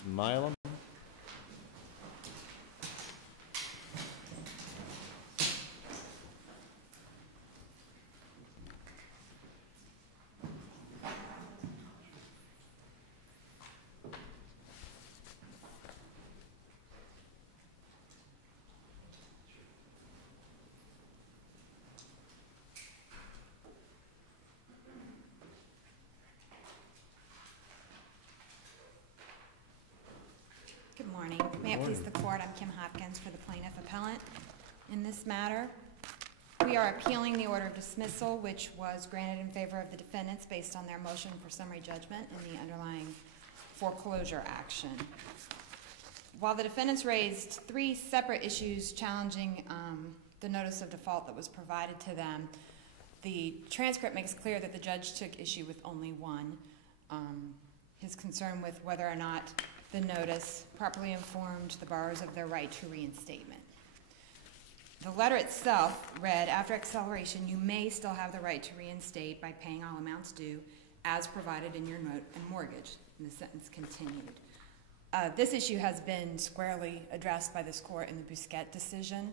Milam. Good morning. May it please the court, I'm Kim Hopkins for the plaintiff appellant in this matter. We are appealing the order of dismissal, which was granted in favor of the defendants based on their motion for summary judgment in the underlying foreclosure action. While the defendants raised three separate issues challenging the notice of default that was provided to them, the transcript makes clear that the judge took issue with only one, his concern with whether or not the notice properly informed the borrowers of their right to reinstatement. The letter itself read, after acceleration, you may still have the right to reinstate by paying all amounts due as provided in your note and mortgage. And the sentence continued. This issue has been squarely addressed by this court in the Bousquet decision.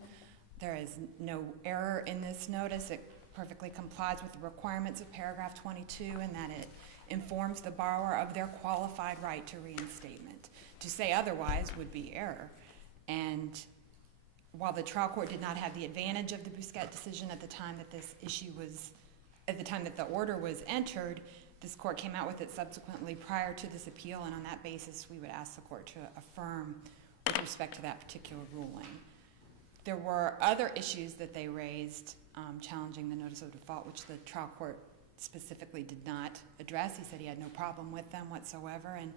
There is no error in this notice. It perfectly complies with the requirements of paragraph 22 in that it informs the borrower of their qualified right to reinstatement. To say otherwise would be error. And while the trial court did not have the advantage of the Bousquet decision at the time that this issue was, at the time that the order was entered, this court came out with it subsequently prior to this appeal, and on that basis we would ask the court to affirm with respect to that particular ruling. There were other issues that they raised challenging the notice of default, which the trial court specifically did not address. He said he had no problem with them whatsoever, and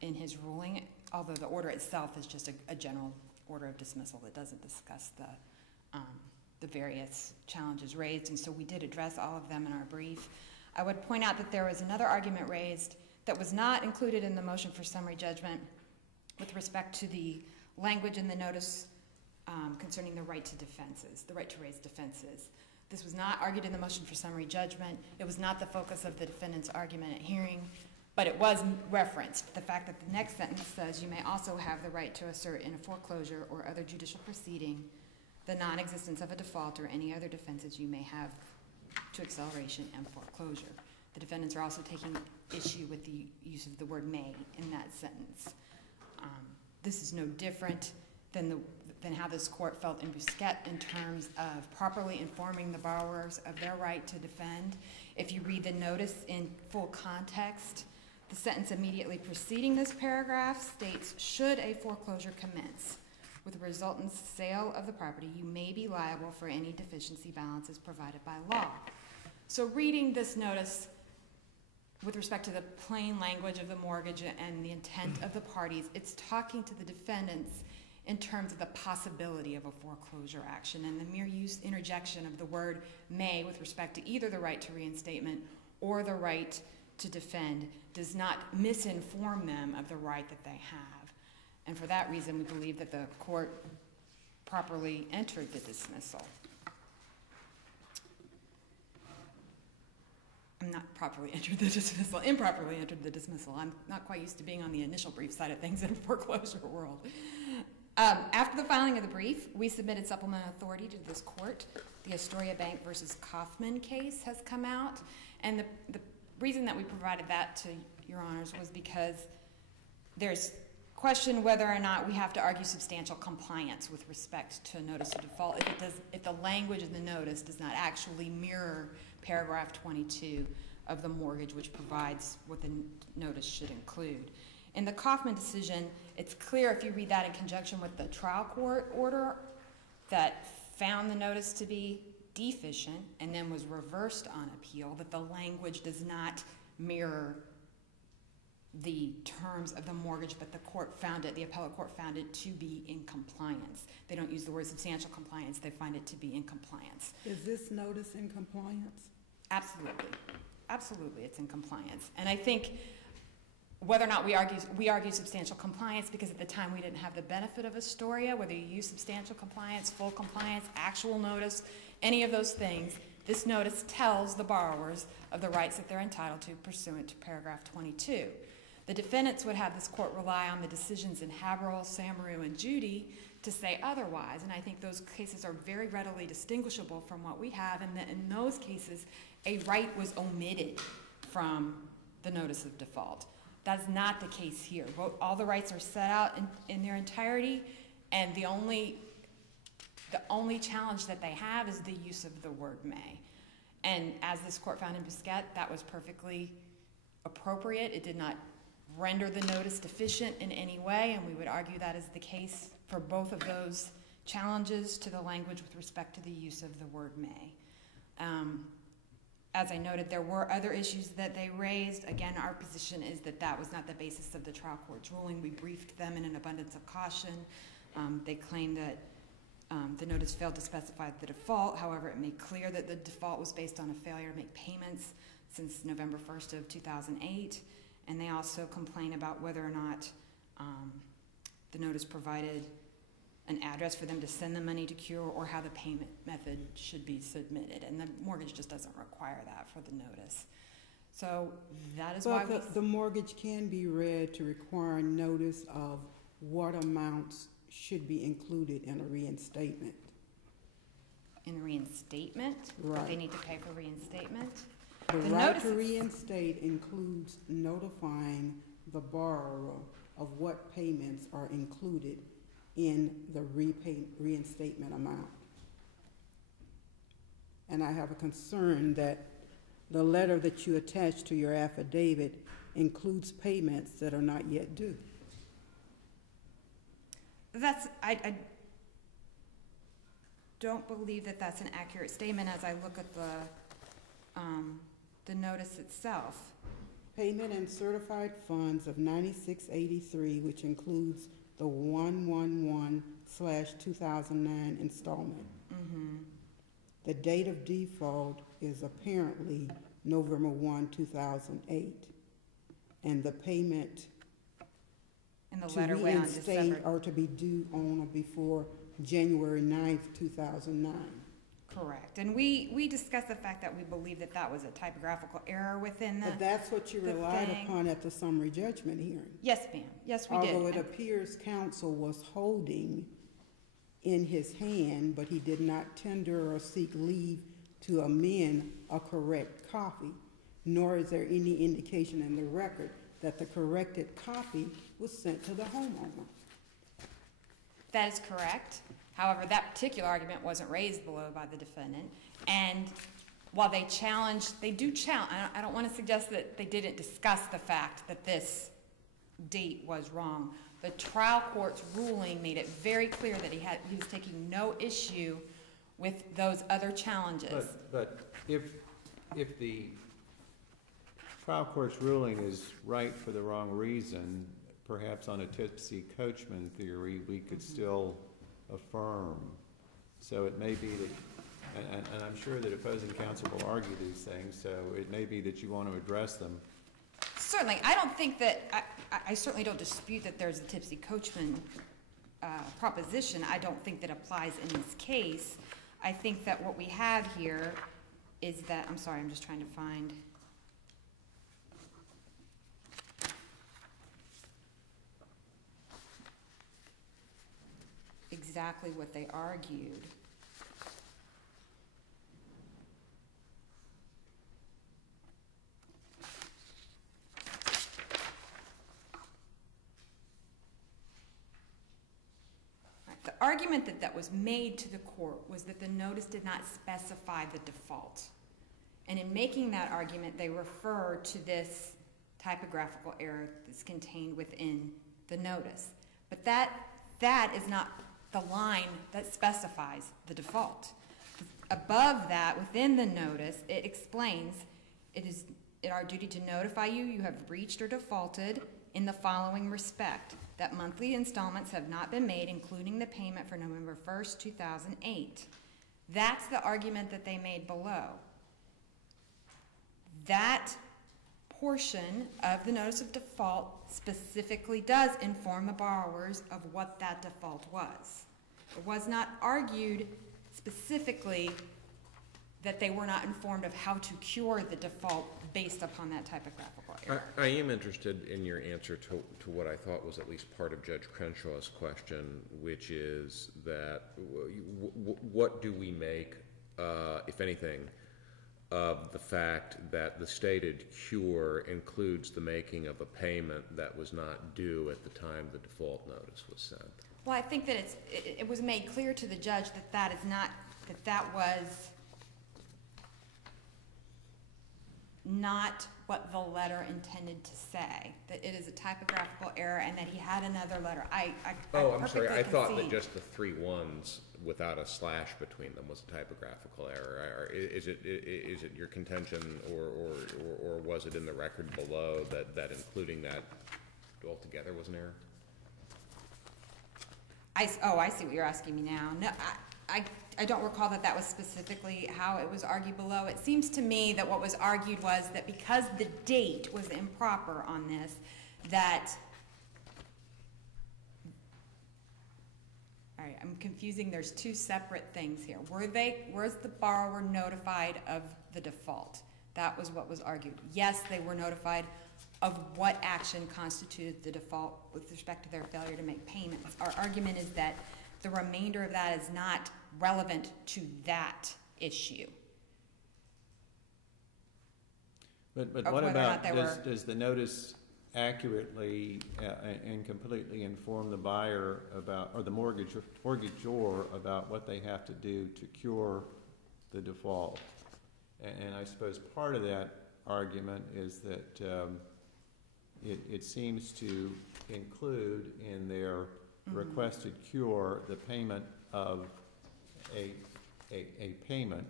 in his ruling, although the order itself is just a general order of dismissal that doesn't discuss the various challenges raised, and so we did address all of them in our brief. I would point out that there was another argument raised that was not included in the motion for summary judgment with respect to the language in the notice concerning the right to defenses, the right to raise defenses. This was not argued in the motion for summary judgment. It was not the focus of the defendant's argument at hearing, but it was referenced. The fact that the next sentence says you may also have the right to assert in a foreclosure or other judicial proceeding the non-existence of a default or any other defenses you may have to acceleration and foreclosure. The defendants are also taking issue with the use of the word may in that sentence. This is no different than how this court felt in Bousquet in terms of properly informing the borrowers of their right to defend. If you read the notice in full context, the sentence immediately preceding this paragraph states, should a foreclosure commence with a resultant sale of the property, you may be liable for any deficiency balances provided by law. So reading this notice with respect to the plain language of the mortgage and the intent of the parties, it's talking to the defendants in terms of the possibility of a foreclosure action, and the mere interjection of the word may with respect to either the right to reinstatement or the right to defend does not misinform them of the right that they have. And for that reason, we believe that the court properly entered the dismissal. Improperly entered the dismissal. I'm not quite used to being on the initial brief side of things in the foreclosure world. After the filing of the brief, we submitted supplemental authority to this court. The Astoria Bank versus Kaufman case has come out, and the reason that we provided that to your honors was because there's question whether or not we have to argue substantial compliance with respect to notice of default if the language in the notice does not actually mirror paragraph 22 of the mortgage, which provides what the notice should include. In the Kaufman decision, it's clear if you read that in conjunction with the trial court order that found the notice to be deficient and then was reversed on appeal, that the language does not mirror the terms of the mortgage, but the appellate court found it to be in compliance. They don't use the word substantial compliance, they find it to be in compliance. Is this notice in compliance? Absolutely. Absolutely, it's in compliance. And I think whether or not we argue substantial compliance because at the time we didn't have the benefit of Astoria, whether you use substantial compliance, full compliance, actual notice, any of those things, this notice tells the borrowers of the rights that they're entitled to pursuant to paragraph 22. The defendants would have this court rely on the decisions in Haverhill, Samaru, and Judy to say otherwise, and I think those cases are very readily distinguishable from what we have, and that in those cases, a right was omitted from the notice of default. That's not the case here. All the rights are set out in their entirety, and the only challenge that they have is the use of the word may. And as this court found in Bisquette, that was perfectly appropriate. It did not render the notice deficient in any way, and we would argue that is the case for both of those challenges to the language with respect to the use of the word may. As I noted, there were other issues that they raised. Again, our position is that that was not the basis of the trial court's ruling. We briefed them in an abundance of caution. They claimed that the notice failed to specify the default. However, it made clear that the default was based on a failure to make payments since November 1st of 2008. And they also complain about whether or not the notice provided an address for them to send the money to cure or how the payment method should be submitted. And the mortgage just doesn't require that for the notice. So that is why the mortgage can be read to require notice of what amounts should be included in a reinstatement. In reinstatement? Right. That they need to pay for reinstatement? The right to reinstate includes notifying the borrower of what payments are included in the reinstatement amount. And I have a concern that the letter that you attach to your affidavit includes payments that are not yet due. I don't believe that that's an accurate statement as I look at the notice itself. Payment and certified funds of $96.83, which includes the 111/2009 installment. Mm-hmm. The date of default is apparently November 1, 2008, and the payment And the to letter went on reinstate December. are to be due on or before January 9th, 2009. Correct. And we discussed the fact that we believe that that was a typographical error within the... But that's what you the relied thing. upon at the summary judgment hearing. Yes, ma'am. Yes, we did. Although it appears counsel was holding in his hand, but he did not tender or seek leave to amend a correct copy, nor is there any indication in the record that the corrected copy was sent to the homeowner. That is correct. However, that particular argument wasn't raised below by the defendant. And while they do challenge, I don't want to suggest that they didn't discuss the fact that this date was wrong. The trial court's ruling made it very clear that he was taking no issue with those other challenges. But if the trial court's ruling is right for the wrong reason, perhaps on a tipsy coachman theory, we could still affirm. So it may be that, and I'm sure that opposing counsel will argue these things, so it may be that you want to address them. Certainly. I don't think that, I certainly don't dispute that there's a tipsy coachman proposition. I don't think that applies in this case. I think that what we have here is that, I'm sorry, I'm just trying to find. Exactly what they argued. The argument that was made to the court was that the notice did not specify the default. And in making that argument, they refer to this typographical error that's contained within the notice. But that is not the line that specifies the default. Above that, within the notice, it explains, it is our duty to notify you you have breached or defaulted in the following respect, that monthly installments have not been made, including the payment for November 1st, 2008. That's the argument that they made below. That portion of the notice of default specifically does inform the borrowers of what that default was. It was not argued specifically that they were not informed of how to cure the default based upon that typographical error. I am interested in your answer to what I thought was at least part of Judge Crenshaw's question, which is that what do we make, if anything, of the fact that the stated cure includes the making of a payment that was not due at the time the default notice was sent? Well, I think that it was made clear to the judge that that was not what the letter intended to say, that it is a typographical error and that he had another letter. I I'm sorry, I thought that concede. just the 3 1s without a slash between them was a typographical error. Is it your contention, or was it in the record below that including that altogether was an error? I see what you're asking me now. No, I don't recall that was specifically how it was argued below. It seems to me that what was argued was that because the date was improper on this, that, all right, I'm confusing, there's 2 separate things here. Was the borrower notified of the default? That was what was argued. Yes, they were notified of what action constituted the default with respect to their failure to make payments. Our argument is that the remainder of that is not relevant to that issue. But Of what whether or not about, they were- does the notice accurately and completely inform the buyer about, or the mortgagor about what they have to do to cure the default? And I suppose part of that argument is that it seems to include in their requested cure the payment of a payment,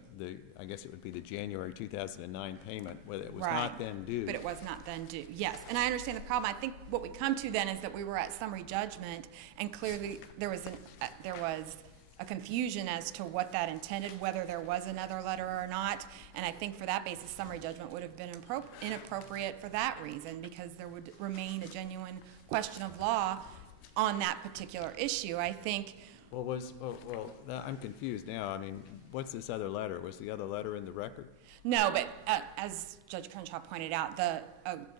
I guess it would be the January 2009 payment, whether it was Right. not then due. But it was not then due, yes. And I understand the problem. I think what we come to then is that we were at summary judgment, and clearly there was a confusion as to what that intended, whether there was another letter or not. And I think for that basis, summary judgment would have been inappropriate for that reason, because there would remain a genuine question of law on that particular issue. I think. I'm confused now. I mean, what's this other letter? Was the other letter in the record? No, but as Judge Crenshaw pointed out,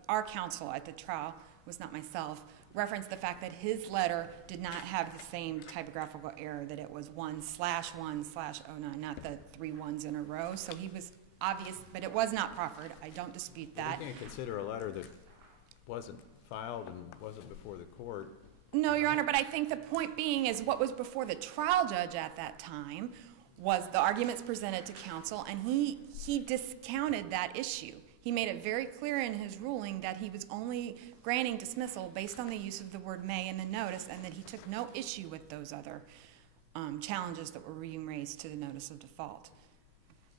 our counsel at the trial, was not myself, referenced the fact that his letter did not have the same typographical error, that it was 1/1/09, not the 3 1s in a row. So he was obvious, but it was not proffered. I don't dispute that. You can't consider a letter that wasn't filed and wasn't before the court. No, Your Honor, but I think the point being is what was before the trial judge at that time was the arguments presented to counsel, and he discounted that issue. He made it very clear in his ruling that he was only granting dismissal based on the use of the word may in the notice, and that he took no issue with those other challenges that were being raised to the notice of default.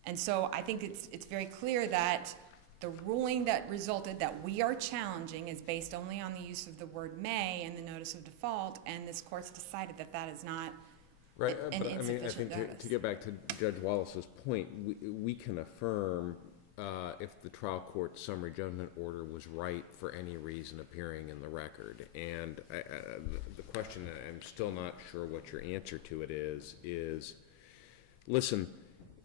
And so I think it's very clear that the ruling that resulted that we are challenging is based only on the use of the word may in the notice of default, and this court's decided that that is not Right, an but I mean, I insufficient think notice. to get back to Judge Wallace's point, we can affirm if the trial court summary judgment order was right for any reason appearing in the record. And the question, I'm still not sure what your answer to it is, listen,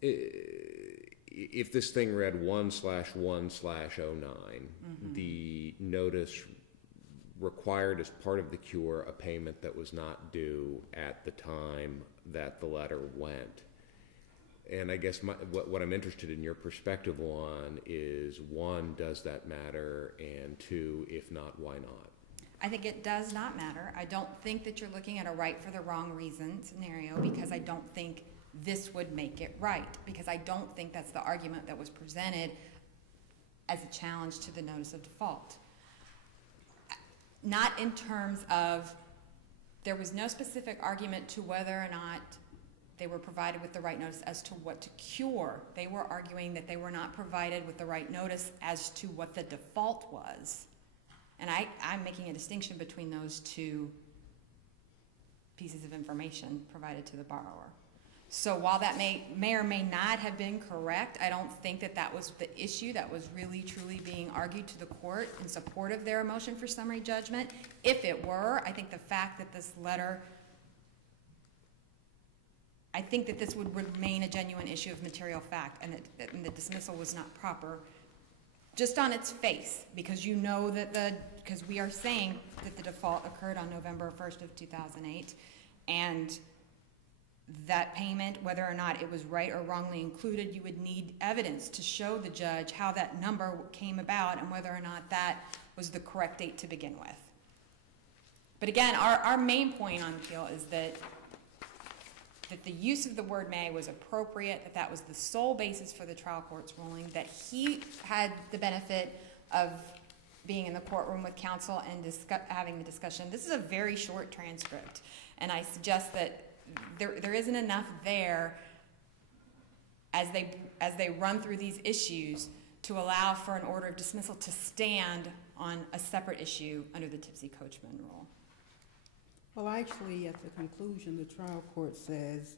if this thing read 1/1/09, the notice required as part of the cure a payment that was not due at the time that the letter went. And I guess what I'm interested in your perspective on is, 1, does that matter? And 2, if not, why not? I think it does not matter. I don't think that you're looking at a right for the wrong reason scenario, because I don't think this would make it right, because I don't think that's the argument that was presented as a challenge to the notice of default. Not in terms of, there was no specific argument to whether or not they were provided with the right notice as to what to cure. They were arguing that they were not provided with the right notice as to what the default was. And I'm making a distinction between those 2 pieces of information provided to the borrower. So while that may or may not have been correct, I don't think that was the issue that was really truly being argued to the court in support of their motion for summary judgment. If it were, I think the fact that this letter, I think that this would remain a genuine issue of material fact, and that the dismissal was not proper just on its face, because you know that because we are saying that the default occurred on November 1st of 2008, and that payment, whether or not it was right or wrongly included, you would need evidence to show the judge how that number came about and whether or not that was the correct date to begin with. But again, our main point on appeal is that the use of the word may was appropriate, that was the sole basis for the trial court's ruling, that he had the benefit of being in the courtroom with counsel and having the discussion. This is a very short transcript, and I suggest that there isn't enough there as they run through these issues to allow for an order of dismissal to stand on a separate issue under the Tipsy Coachman rule. Well, actually, at the conclusion, the trial court says,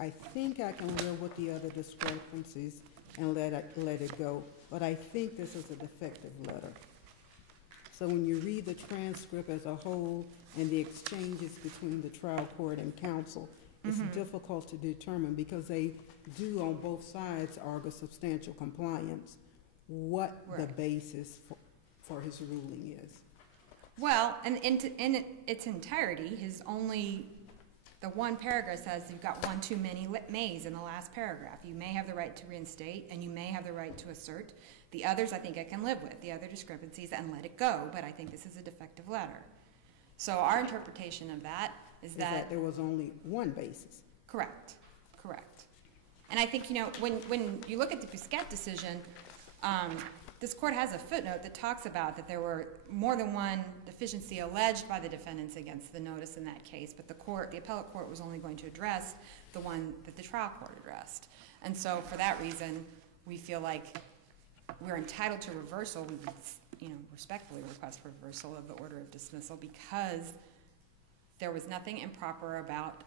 I think I can live with the other discrepancies and let it go, but I think this is a defective letter. So when you read the transcript as a whole and the exchanges between the trial court and counsel, it's difficult to determine, because they do on both sides argue substantial compliance, what the basis for his ruling is. Well, and in its entirety, the one paragraph says you've got one too many mays in the last paragraph. You may have the right to reinstate, and you may have the right to assert. The others I think I can live with, the other discrepancies, and let it go, but I think this is a defective letter. So our interpretation of that is that there was only one basis. Correct. And I think, when you look at the Busquet decision, this court has a footnote that talks about that there were more than one deficiency alleged by the defendants against the notice in that case, but the appellate court was only going to address the one that the trial court addressed. And so for that reason, we feel like we're entitled to reversal. We would, respectfully request reversal of the order of dismissal, because there was nothing improper about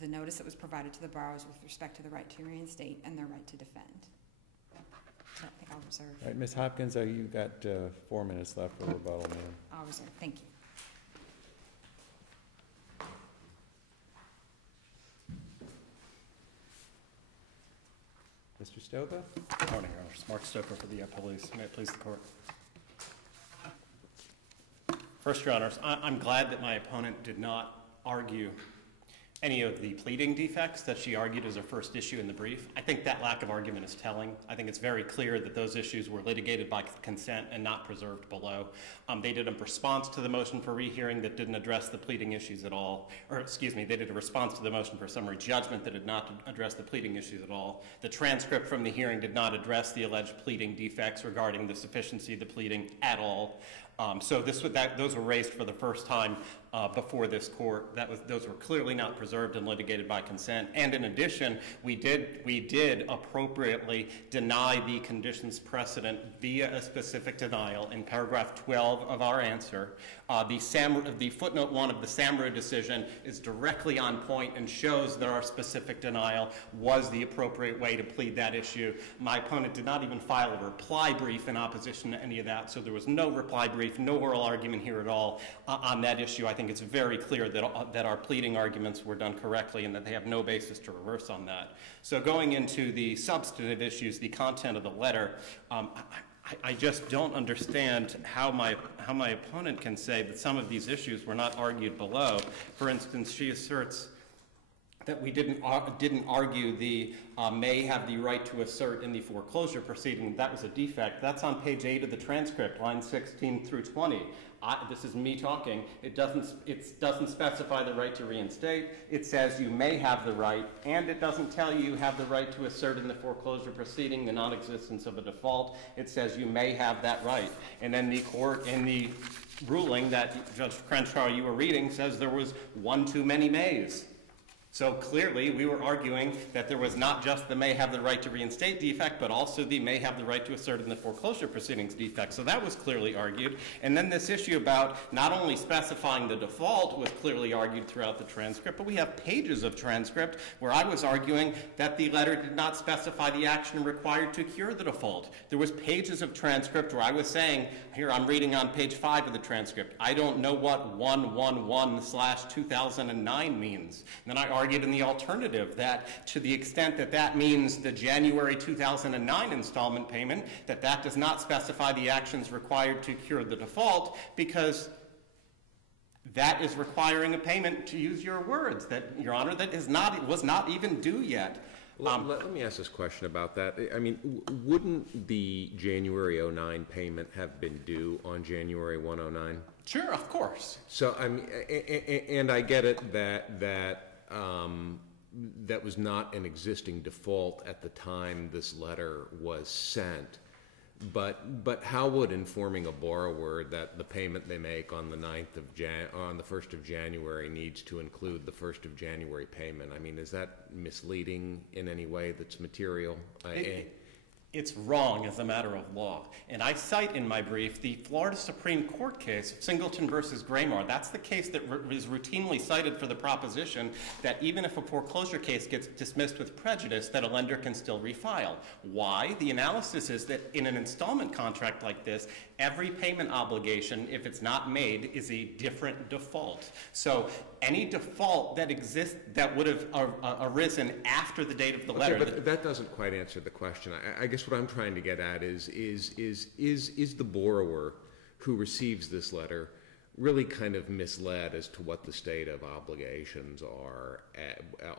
the notice that was provided to the borrowers with respect to the right to reinstate and their right to defend. I think I'll reserve. All right, Ms. Hopkins, you've got 4 minutes left for rebuttal, ma'am. I'll reserve. Thank you. Mr. Stopa? Good morning, Your Honors. Mark Stoker for the police. May it please the court. First, Your Honors, I'm glad that my opponent did not argue any of the pleading defects that she argued as her first issue in the brief. I think that lack of argument is telling. I think it's very clear that those issues were litigated by consent and not preserved below. They did a response to the motion for rehearing that didn't address the pleading issues at all. They did a response to the motion for summary judgment that did not address the pleading issues at all. The transcript from the hearing did not address the alleged pleading defects regarding the sufficiency of the pleading at all. So those were raised for the first time before this court. Those were clearly not preserved and litigated by consent. And in addition, we did appropriately deny the conditions precedent via a specific denial in paragraph 12 of our answer. The footnote 1 of the Samra decision is directly on point and shows that our specific denial was the appropriate way to plead that issue. My opponent did not even file a reply brief in opposition to any of that, so there was no reply brief, no oral argument here at all on that issue. I think it's very clear that our pleading arguments were done correctly and that they have no basis to reverse on that. So going into the substantive issues, the content of the letter, I just don't understand how my opponent can say that some of these issues were not argued below. For instance, she asserts that we didn't argue the may have the right to assert in the foreclosure proceeding. That was a defect. That's on page 8 of the transcript, lines 16 through 20. This is me talking. It doesn't specify the right to reinstate. It says you may have the right, and it doesn't tell you have the right to assert in the foreclosure proceeding the non-existence of a default. It says you may have that right. And then the court, in the ruling that Judge Crenshaw, you were reading, says there was one too many mays. So clearly, we were arguing that there was not just the may have the right to reinstate defect, but also the may have the right to assert in the foreclosure proceedings defect. So that was clearly argued. And then this issue about not only specifying the default was clearly argued throughout the transcript, but we have pages of transcript where I was arguing that the letter did not specify the action required to cure the default. There was pages of transcript where I was saying, here I'm reading on page 5 of the transcript, I don't know what 111/2009 means. And then I argued argued in the alternative that to the extent that that means the January 2009 installment payment, that does not specify the actions required to cure the default, because that is requiring a payment, to use your words, that, Your Honor, that was not even due yet. Let me ask this question about that. I mean, wouldn't the January 09 payment have been due on January 109? Sure, of course. So, I mean, and I get it that that was not an existing default at the time this letter was sent. But how would informing a borrower that the payment they make on the 1st of January needs to include the 1st of January payment? I mean, is that misleading in any way that's material? It's wrong as a matter of law. And I cite in my brief the Florida Supreme Court case, Singleton versus Graymar. That's the case that is routinely cited for the proposition that even if a foreclosure case gets dismissed with prejudice, that a lender can still refile. Why? The analysis is that in an installment contract like this, every payment obligation, if it's not made, is a different default. So any default that exists that would have arisen after the date of the letter. Okay, but that doesn't quite answer the question. I guess what I'm trying to get at is the borrower who receives this letter really kind of misled as to what the state of obligations are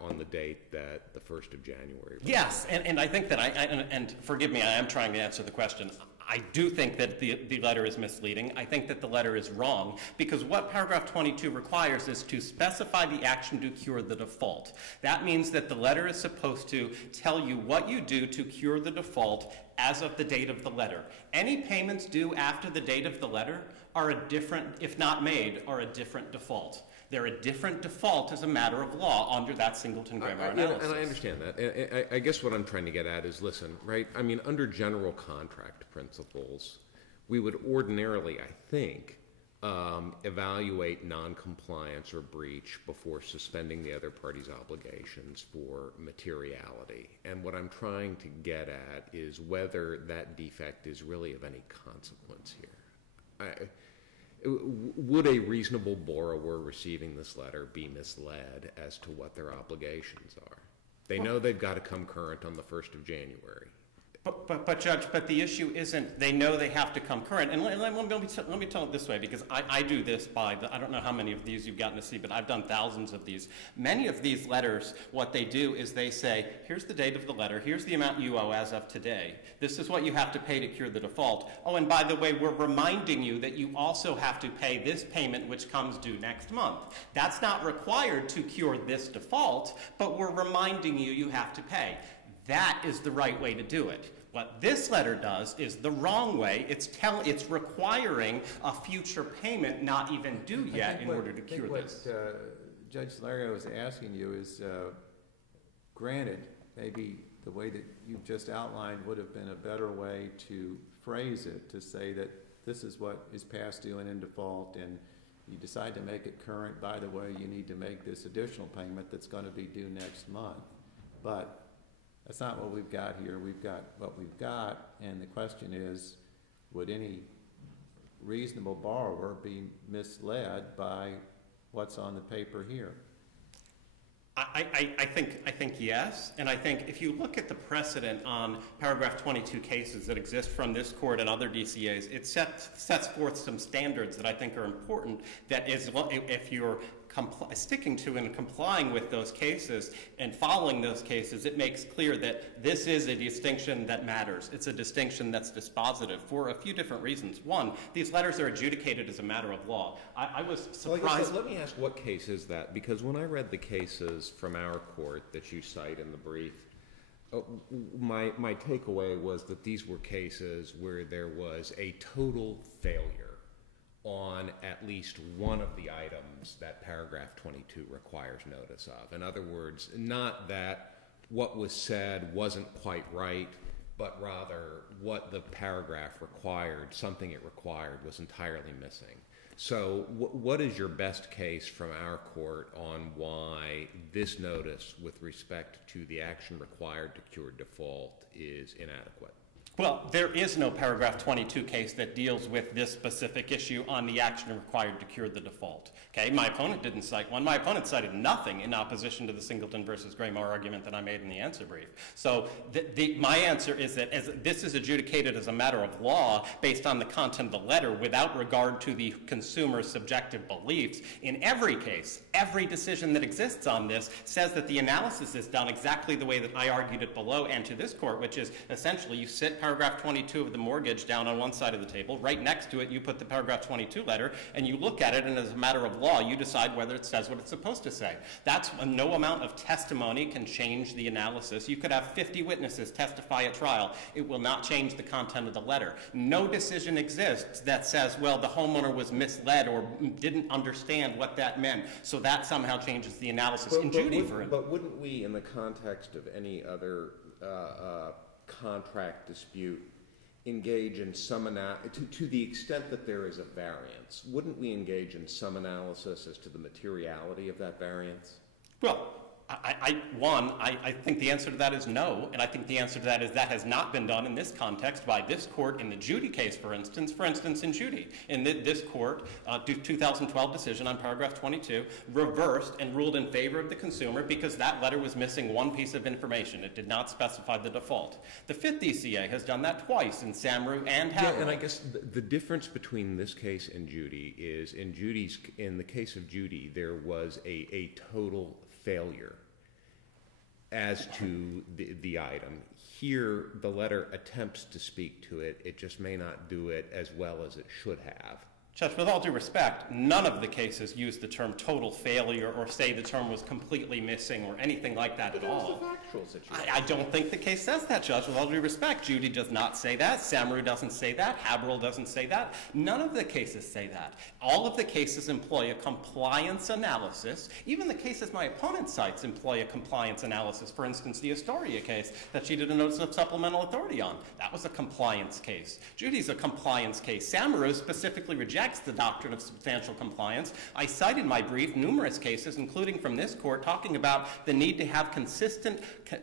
on the date that the 1st of January? Yes, and I think that and forgive me, I am trying to answer the question. I do think that the letter is misleading. I think that the letter is wrong, because what paragraph 22 requires is to specify the action to cure the default. That means that the letter is supposed to tell you what you do to cure the default as of the date of the letter. Any payments due after the date of the letter are a different, if not made, are a different default. They're a different default as a matter of law under that Singleton-Graymar analysis. And I understand that. I guess what I'm trying to get at is, listen, right? I mean, under general contract principles, we would ordinarily, I think, evaluate noncompliance or breach before suspending the other party's obligations for materiality. And what I'm trying to get at is whether that defect is really of any consequence here. Would a reasonable borrower receiving this letter be misled as to what their obligations are? They know they've got to come current on the 1st of January. But Judge, but the issue isn't they know they have to come current. And let me tell it this way, because I do this I don't know how many of these you've gotten to see, but I've done thousands of these. Many of these letters, what they do is they say, here's the date of the letter, here's the amount you owe as of today. This is what you have to pay to cure the default. Oh, and by the way, we're reminding you that you also have to pay this payment, which comes due next month. That's not required to cure this default, but we're reminding you you have to pay. That is the right way to do it. What this letter does is the wrong way. It's requiring a future payment not even due yet in order to cure this. What Judge Lario is asking you is, granted, maybe the way that you've just outlined would have been a better way to phrase it, to say that this is what is past due and in default, and you decide to make it current. By the way, you need to make this additional payment that's going to be due next month. But that's not what we've got here. We've got what we've got, and the question is, would any reasonable borrower be misled by what's on the paper here? I think yes, and I think if you look at the precedent on paragraph 22 cases that exist from this court and other DCAs, it sets forth some standards that I think are important. That is, if you're sticking to and complying with those cases and following those cases, it makes clear that this is a distinction that matters. It's a distinction that's dispositive for a few different reasons. One, these letters are adjudicated as a matter of law. I was surprised. Let me ask, what case is that? Because when I read the cases from our court that you cite in the brief, my takeaway was that these were cases where there was a total failure on at least one of the items that paragraph 22 requires notice of. In other words, not that what was said wasn't quite right, but rather what the paragraph required, something it required, was entirely missing. So what is your best case from our court on why this notice with respect to the action required to cure default is inadequate? Well, there is no paragraph 22 case that deals with this specific issue on the action required to cure the default. Okay, my opponent didn't cite one. My opponent cited nothing in opposition to the Singleton versus Graymar argument that I made in the answer brief. So my answer is that as this is adjudicated as a matter of law based on the content of the letter without regard to the consumer's subjective beliefs. In every case, every decision that exists on this says that the analysis is done exactly the way that I argued it below and to this court, which is essentially you sit paragraph 22 of the mortgage down on one side of the table. Right next to it, you put the paragraph 22 letter, and you look at it, and as a matter of law, you decide whether it says what it's supposed to say. That's no amount of testimony can change the analysis. You could have 50 witnesses testify at trial. It will not change the content of the letter. No decision exists that says, well, the homeowner was misled or didn't understand what that meant, so that somehow changes the analysis. But wouldn't we, in the context of any other contract dispute, engage in some to the extent that there is a variance, wouldn't we engage in some analysis as to the materiality of that variance? Well, I think the answer to that is no, and I think the answer to that is that has not been done in this context by this court in the Judy case, for instance in Judy. In this court, 2012 decision on paragraph 22 reversed and ruled in favor of the consumer because that letter was missing one piece of information. It did not specify the default. The Fifth DCA has done that twice in Samru and Haverhill. Yeah, and I guess the difference between this case and Judy is in the case of Judy, there was a total failure as to the item. Here, the letter attempts to speak to it. It just may not do it as well as it should have. Judge, with all due respect, none of the cases use the term total failure or say the term was completely missing or anything like that at all. But factual situation. I don't think the case says that, Judge, with all due respect. Judy does not say that. Samru doesn't say that. Haverhill doesn't say that. None of the cases say that. All of the cases employ a compliance analysis. Even the cases my opponent cites employ a compliance analysis. For instance, the Astoria case that she did a notice of supplemental authority on. That was a compliance case. Judy's a compliance case. Samru specifically rejects the doctrine of substantial compliance. I cite in my brief numerous cases, including from this court, talking about the need to have consistent,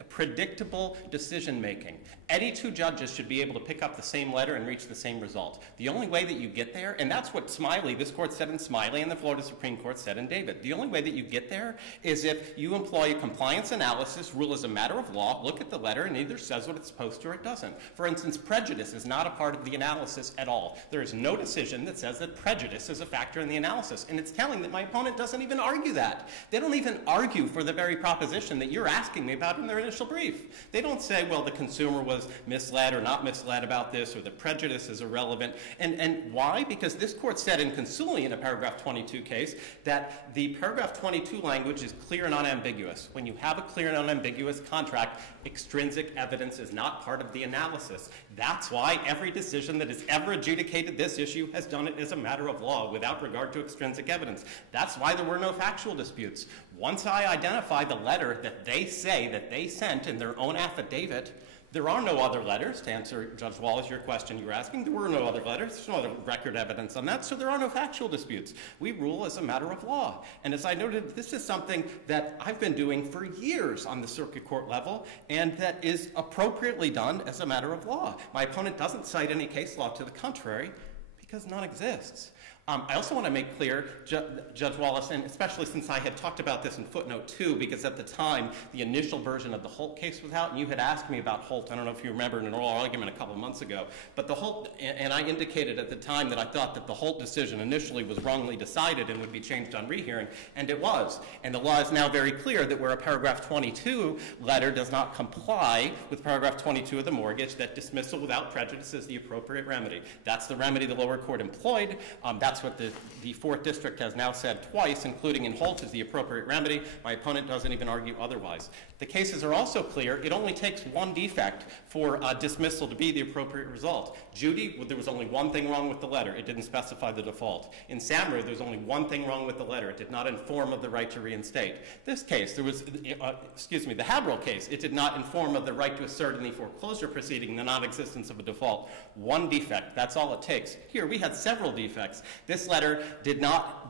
predictable decision-making. Any two judges should be able to pick up the same letter and reach the same result. The only way that you get there, and that's what Smiley, this court said in Smiley, and the Florida Supreme Court said in David. The only way that you get there is if you employ a compliance analysis, rule as a matter of law, look at the letter, and either says what it's supposed to or it doesn't. For instance, prejudice is not a part of the analysis at all. There is no decision that says that prejudice is a factor in the analysis, and it's telling that my opponent doesn't even argue that. They don't even argue for the very proposition that you're asking me about in their initial brief. They don't say, well, the consumer was misled or not misled about this, or the prejudice is irrelevant. And why? Because this court said in Consuli in a paragraph 22 case that the paragraph 22 language is clear and unambiguous. When you have a clear and unambiguous contract, extrinsic evidence is not part of the analysis. That's why every decision that has ever adjudicated this issue has done it as a matter of law without regard to extrinsic evidence. That's why there were no factual disputes. Once I identify the letter that they say that they sent in their own affidavit, there are no other letters. To answer, Judge Wallace, your question you were asking, there were no other letters. There's no other record evidence on that, so there are no factual disputes. We rule as a matter of law. And as I noted, this is something that I've been doing for years on the circuit court level, and that is appropriately done as a matter of law. My opponent doesn't cite any case law to the contrary because none exists. I also want to make clear, Judge Wallace, and especially since I had talked about this in footnote 2, because at the time the initial version of the Holt case was out, and you had asked me about Holt. I don't know if you remember in an oral argument a couple of months ago. But the Holt, and I indicated at the time that I thought that the Holt decision initially was wrongly decided and would be changed on rehearing, and it was. And the law is now very clear that where a paragraph 22 letter does not comply with paragraph 22 of the mortgage, that dismissal without prejudice is the appropriate remedy. That's the remedy the lower court employed. That's what the Fourth District has now said twice, including in Holt, is the appropriate remedy. My opponent doesn't even argue otherwise. The cases are also clear. It only takes one defect for dismissal to be the appropriate result. Judy, there was only one thing wrong with the letter. It didn't specify the default. In Samru, there was only one thing wrong with the letter. It did not inform of the right to reinstate. This case, there was, the Haverhill case, it did not inform of the right to assert in the foreclosure proceeding the non-existence of a default. One defect, that's all it takes. Here, we had several defects. This letter did not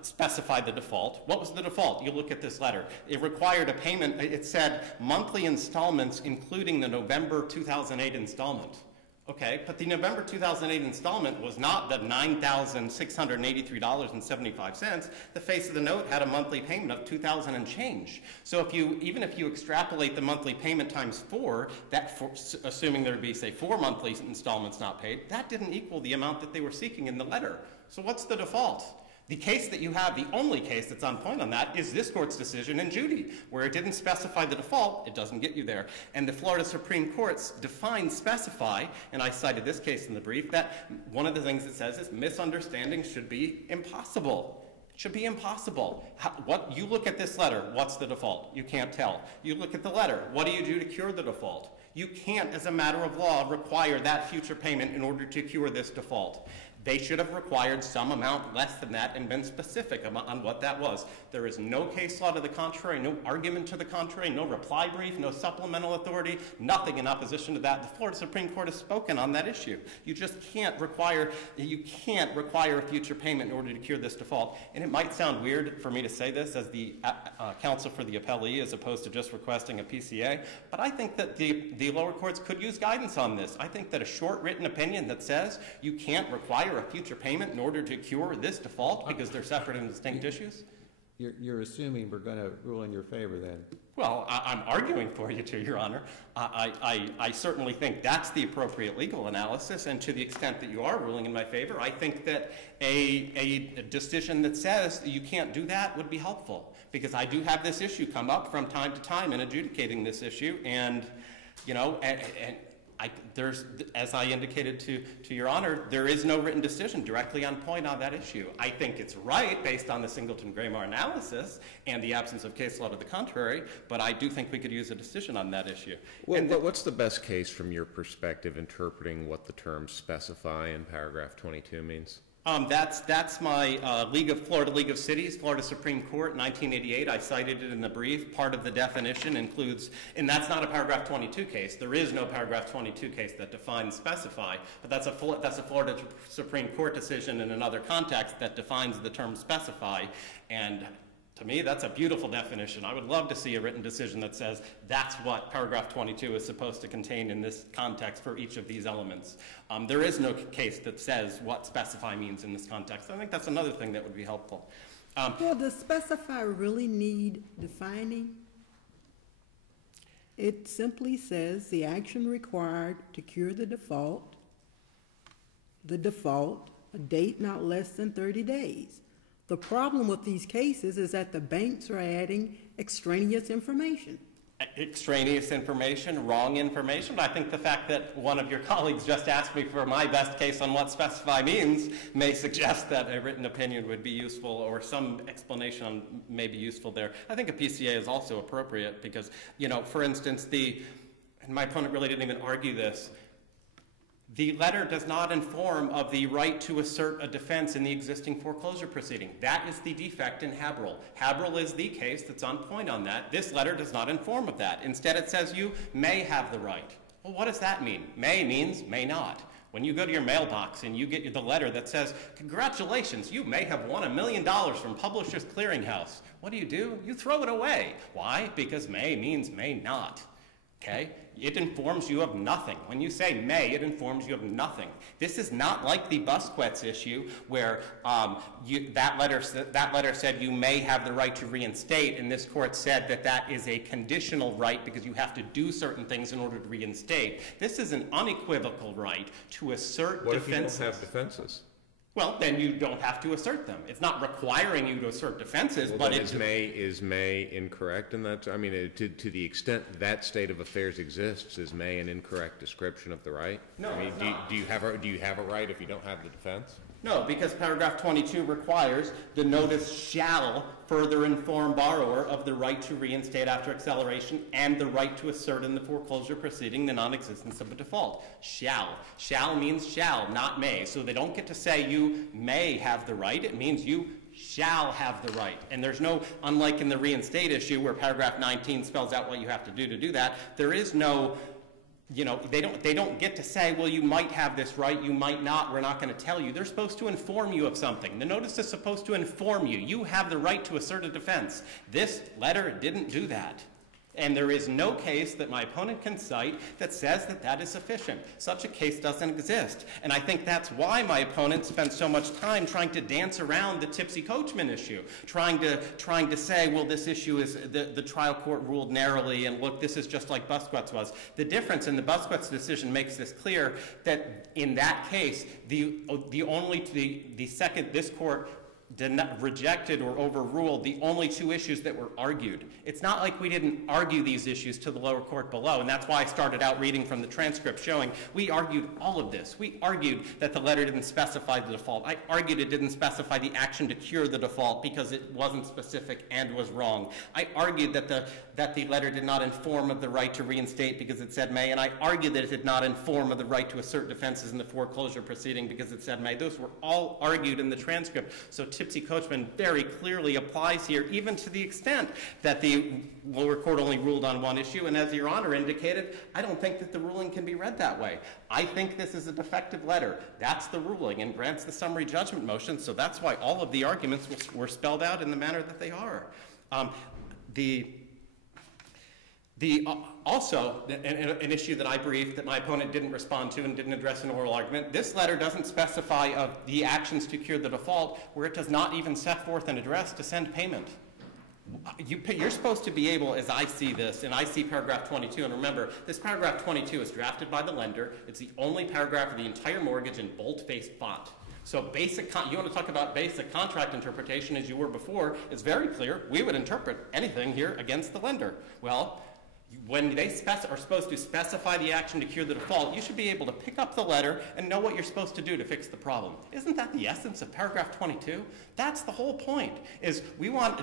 specify the default. What was the default? You look at this letter. It required a payment. It said monthly installments, including the November 2008 installment. Okay, but the November 2008 installment was not the $9,683.75. The face of the note had a monthly payment of $2,000 and change. So even if you extrapolate the monthly payment times 4, assuming there would be, say, 4 monthly installments not paid, that didn't equal the amount that they were seeking in the letter. So what's the default? The case that you have, the only case that's on point on that, is this court's decision in Judy, where it didn't specify the default, it doesn't get you there. And the Florida Supreme Court's defined specify, and I cited this case in the brief, that one of the things it says is misunderstanding should be impossible. It should be impossible. You look at this letter, what's the default? You can't tell. You look at the letter, what do you do to cure the default? You can't, as a matter of law, require that future payment in order to cure this default. They should have required some amount less than that and been specific on what that was. There is no case law to the contrary, no argument to the contrary, no reply brief, no supplemental authority, nothing in opposition to that. The Florida Supreme Court has spoken on that issue. You just can't require a future payment in order to cure this default. And it might sound weird for me to say this as the counsel for the appellee as opposed to just requesting a PCA, but I think that the lower courts could use guidance on this. I think that a short written opinion that says you can't require a future payment in order to cure this default because they're separate and distinct issues? You're assuming we're going to rule in your favor then? Well, I'm arguing for you, Your Honor. I certainly think that's the appropriate legal analysis, and to the extent that you are ruling in my favor, I think that a decision that says that you can't do that would be helpful, because I do have this issue come up from time to time in adjudicating this issue, and, you know, as I indicated to Your Honor, there is no written decision directly on point on that issue. I think it's right based on the Singleton-Graymar analysis and the absence of case law to the contrary, but I do think we could use a decision on that issue. Well, but what's the best case from your perspective interpreting what the term specify in paragraph 22 means? That's my Florida League of Cities, Florida Supreme Court, 1988. I cited it in the brief. Part of the definition includes, and that's not a paragraph 22 case. There is no paragraph 22 case that defines specify, but that's a Florida Supreme Court decision in another context that defines the term specify, and to me, that's a beautiful definition. I would love to see a written decision that says that's what paragraph 22 is supposed to contain in this context for each of these elements. There is no case that says what specify means in this context. I think that's another thing that would be helpful. Well, does specify really need defining? It simply says the action required to cure the default, a date not less than 30 days. The problem with these cases is that the banks are adding extraneous information. Extraneous information, wrong information. I think the fact that one of your colleagues just asked me for my best case on what specify means may suggest that a written opinion would be useful, or some explanation may be useful there. I think a PCA is also appropriate because, you know, for instance, and my opponent really didn't even argue this, the letter does not inform of the right to assert a defense in the existing foreclosure proceeding. That is the defect in Haberl. Haberl is the case that's on point on that. This letter does not inform of that. Instead, it says you may have the right. Well, what does that mean? May means may not. When you go to your mailbox and you get the letter that says, congratulations, you may have won $1 million from Publishers Clearinghouse. What do? You throw it away. Why? Because may means may not. Okay? It informs you of nothing. When you say may, it informs you of nothing. This is not like the Busquets issue where that letter said you may have the right to reinstate, and this court said that that is a conditional right because you have to do certain things in order to reinstate. This is an unequivocal right to assert defenses. What if you don't have defenses? Well, then you don't have to assert them. It's not requiring you to assert defenses, but is May incorrect in that? I mean, to the extent that state of affairs exists, is May an incorrect description of the right? No, I mean, it's not. do you have a right if you don't have the defense? No, because paragraph 22 requires the notice shall further inform borrower of the right to reinstate after acceleration and the right to assert in the foreclosure proceeding the non-existence of a default. Shall. Shall means shall, not may. So they don't get to say you may have the right. It means you shall have the right. And there's no, unlike in the reinstate issue where paragraph 19 spells out what you have to do that, there is no You know, they don't get to say, well, you might have this right, you might not, we're not going to tell you. They're supposed to inform you of something. The notice is supposed to inform you. You have the right to assert a defense. This letter didn't do that. And there is no case that my opponent can cite that says that that is sufficient. Such a case doesn't exist. And I think that's why my opponent spent so much time trying to dance around the tipsy coachman issue, trying to say, well, this issue is, the trial court ruled narrowly, and look, this is just like Busquets was. The difference in the Busquets decision makes this clear, that in that case, the second this court rejected or overruled the only two issues that were argued. It's not like we didn't argue these issues to the lower court below, and that's why I started out reading from the transcript showing we argued all of this. We argued that the letter didn't specify the default. I argued it didn't specify the action to cure the default because it wasn't specific and was wrong. I argued that the letter did not inform of the right to reinstate because it said may, and I argued that it did not inform of the right to assert defenses in the foreclosure proceeding because it said may. Those were all argued in the transcript. So tipsy coachman very clearly applies here, even to the extent that the lower court only ruled on one issue. And as Your Honor indicated, I don't think that the ruling can be read that way. I think this is a defective letter. That's the ruling and grants the summary judgment motion. So that's why all of the arguments were spelled out in the manner that they are. Also, an issue that I briefed that my opponent didn't respond to and didn't address in oral argument, this letter doesn't specify of the actions to cure the default where it does not even set forth an address to send payment. You're supposed to be able, as I see this, and I see paragraph 22, and remember, this paragraph 22 is drafted by the lender. It's the only paragraph of the entire mortgage in bold-faced font. So you want to talk about basic contract interpretation as you were before, it's very clear. We would interpret anything here against the lender. Well, when they are supposed to specify the action to cure the default, you should be able to pick up the letter and know what you're supposed to do to fix the problem. Isn't that the essence of paragraph 22? That's the whole point, is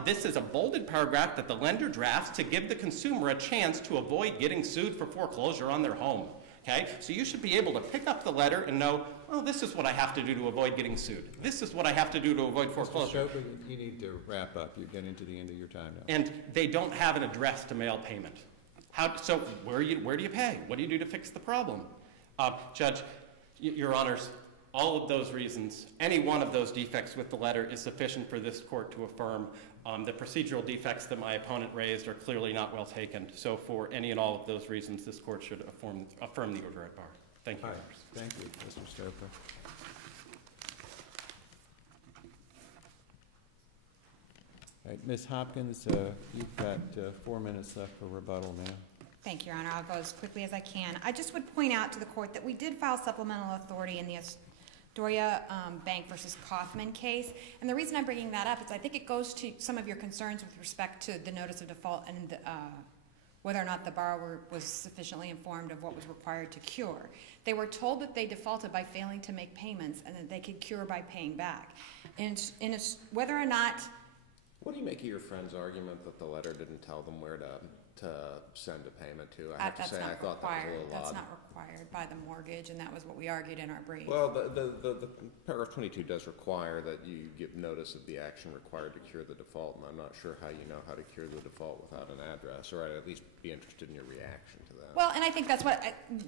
this is a bolded paragraph that the lender drafts to give the consumer a chance to avoid getting sued for foreclosure on their home. Okay? So you should be able to pick up the letter and know, well, this is what I have to do to avoid getting sued. This is what I have to do to avoid foreclosure. Mr. Chopin, you need to wrap up. You're getting to the end of your time now. And they don't have an address to mail payment. So where do you pay? What do you do to fix the problem? Judge, Your Honors, all of those reasons, any one of those defects with the letter is sufficient for this court to affirm. The procedural defects that my opponent raised are clearly not well taken. So for any and all of those reasons, this court should affirm the order at bar. Thank you, Your Honors. Thank you, Mr. Stoker. All right, Ms. Hopkins, you've got 4 minutes left for rebuttal, ma'am. Thank you, Your Honor. I'll go as quickly as I can. I just would point out to the court that we did file supplemental authority in the Astoria Bank versus Kaufman case. And the reason I'm bringing that up is I think it goes to some of your concerns with respect to the notice of default and whether or not the borrower was sufficiently informed of what was required to cure. They were told that they defaulted by failing to make payments and that they could cure by paying back. And whether or not... What do you make of your friend's argument that the letter didn't tell them where to send a payment to? I have to say, I thought that was a little odd. That's not required by the mortgage, and that was what we argued in our brief. Well, the paragraph 22 does require that you give notice of the action required to cure the default, and I'm not sure how you know how to cure the default without an address, or I'd at least be interested in your reaction to that. Well, and I think that's what,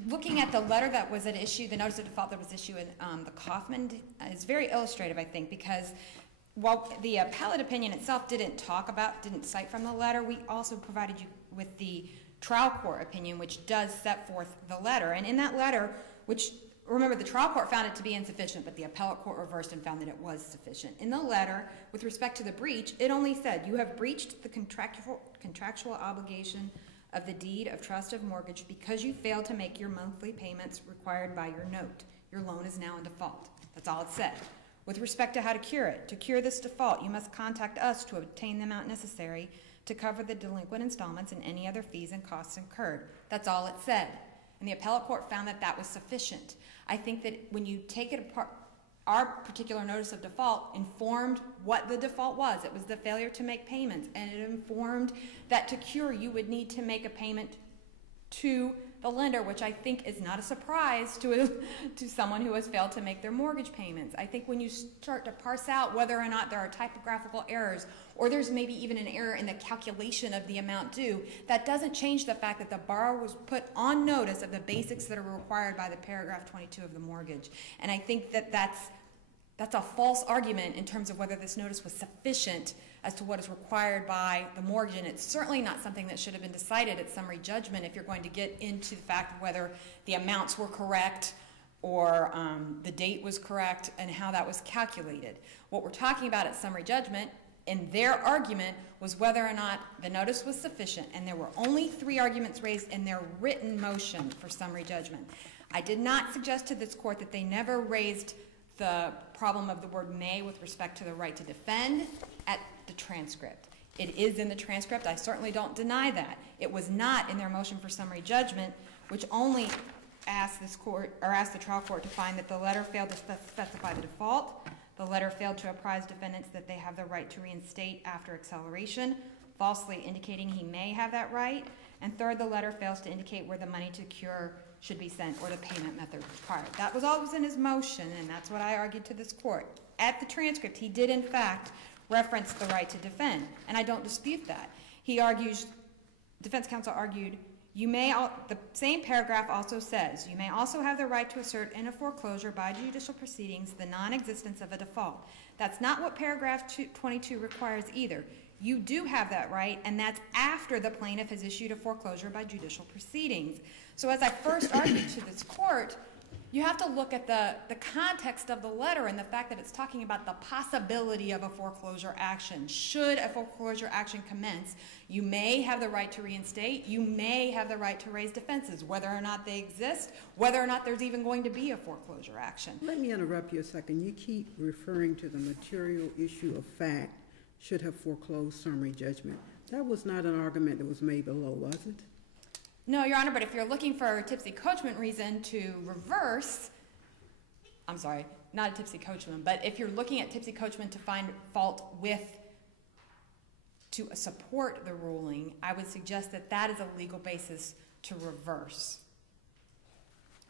looking at the letter that was at issue, the notice of default that was issued in the Kaufman is very illustrative, I think, because while the appellate opinion itself didn't cite from the letter, we also provided you with the trial court opinion, which does set forth the letter. And in that letter, which, remember, the trial court found it to be insufficient, but the appellate court reversed and found that it was sufficient. In the letter, with respect to the breach, it only said, you have breached the contractual obligation of the deed of trust of mortgage because you failed to make your monthly payments required by your note. Your loan is now in default. That's all it said. With respect to how to cure it, to cure this default, you must contact us to obtain the amount necessary to cover the delinquent installments and any other fees and costs incurred. That's all it said. And the appellate court found that that was sufficient. I think that when you take it apart, our particular notice of default informed what the default was. It was the failure to make payments, and it informed that to cure, you would need to make a payment to the lender, which I think is not a surprise to someone who has failed to make their mortgage payments. I think when you start to parse out whether or not there are typographical errors, or there's maybe even an error in the calculation of the amount due, that doesn't change the fact that the borrower was put on notice of the basics that are required by the paragraph 22 of the mortgage. And I think that that's a false argument in terms of whether this notice was sufficient as to what is required by the mortgage, and it's certainly not something that should have been decided at summary judgment if you're going to get into the fact of whether the amounts were correct or the date was correct and how that was calculated. What we're talking about at summary judgment in their argument was whether or not the notice was sufficient, and there were only 3 arguments raised in their written motion for summary judgment. I did not suggest to this court that they never raised the problem of the word may with respect to the right to defend at the transcript. It is in the transcript. I certainly don't deny that. It was not in their motion for summary judgment, which only asked this court, or asked the trial court, to find that the letter failed to specify the default, the letter failed to apprise defendants that they have the right to reinstate after acceleration, falsely indicating he may have that right, and third, the letter fails to indicate where the money to cure should be sent or the payment method required. That was always in his motion, and that's what I argued to this court. At the transcript, he did in fact reference the right to defend, and I don't dispute that. He argues, defense counsel argued, the same paragraph also says, you may also have the right to assert in a foreclosure by judicial proceedings the non-existence of a default. That's not what paragraph 22 requires either. You do have that right, and that's after the plaintiff has issued a foreclosure by judicial proceedings. So as I first argued to this court, you have to look at the context of the letter and the fact that it's talking about the possibility of a foreclosure action. Should a foreclosure action commence, you may have the right to reinstate, you may have the right to raise defenses, whether or not they exist, whether or not there's even going to be a foreclosure action. Let me interrupt you a second. You keep referring to the material issue of fact should have foreclosed summary judgment. That was not an argument that was made below, was it? No, Your Honor, but if you're looking for a tipsy coachman reason to reverse, I'm sorry, not a tipsy coachman, but if you're looking at tipsy coachman to find fault with, to support the ruling, I would suggest that that is a legal basis to reverse.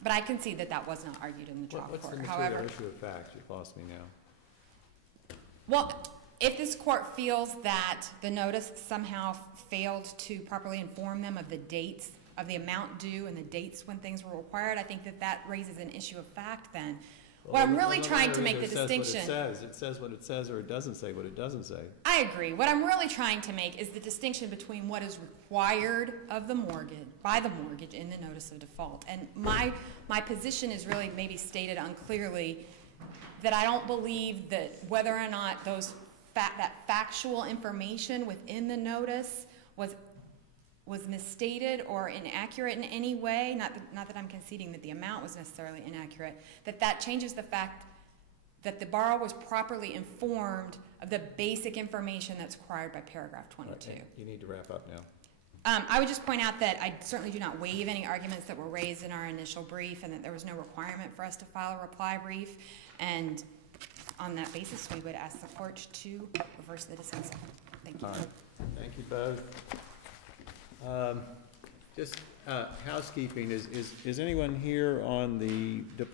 But I can see that that was not argued in the trial court. What's the However, material issue of fact? You've lost me now. well, if this court feels that the notice somehow failed to properly inform them of the dates of the amount due and the dates when things were required, I think that that raises an issue of fact then. What I'm really trying to make the distinction... It says what it says, or it doesn't say what it doesn't say. I agree. What I'm really trying to make is the distinction between what is required of the mortgage, by the mortgage in the notice of default. And my position is really maybe stated unclearly that I don't believe that whether or not that factual information within the notice was misstated or inaccurate in any way, not that I'm conceding that the amount was necessarily inaccurate, that changes the fact that the borrower was properly informed of the basic information that's required by paragraph 22. Okay, you need to wrap up now. I would just point out that I certainly do not waive any arguments that were raised in our initial brief and that there was no requirement for us to file a reply brief. And on that basis, we would ask the court to reverse the dismissal. Thank you. All right. Thank you both. Just housekeeping, is anyone here on the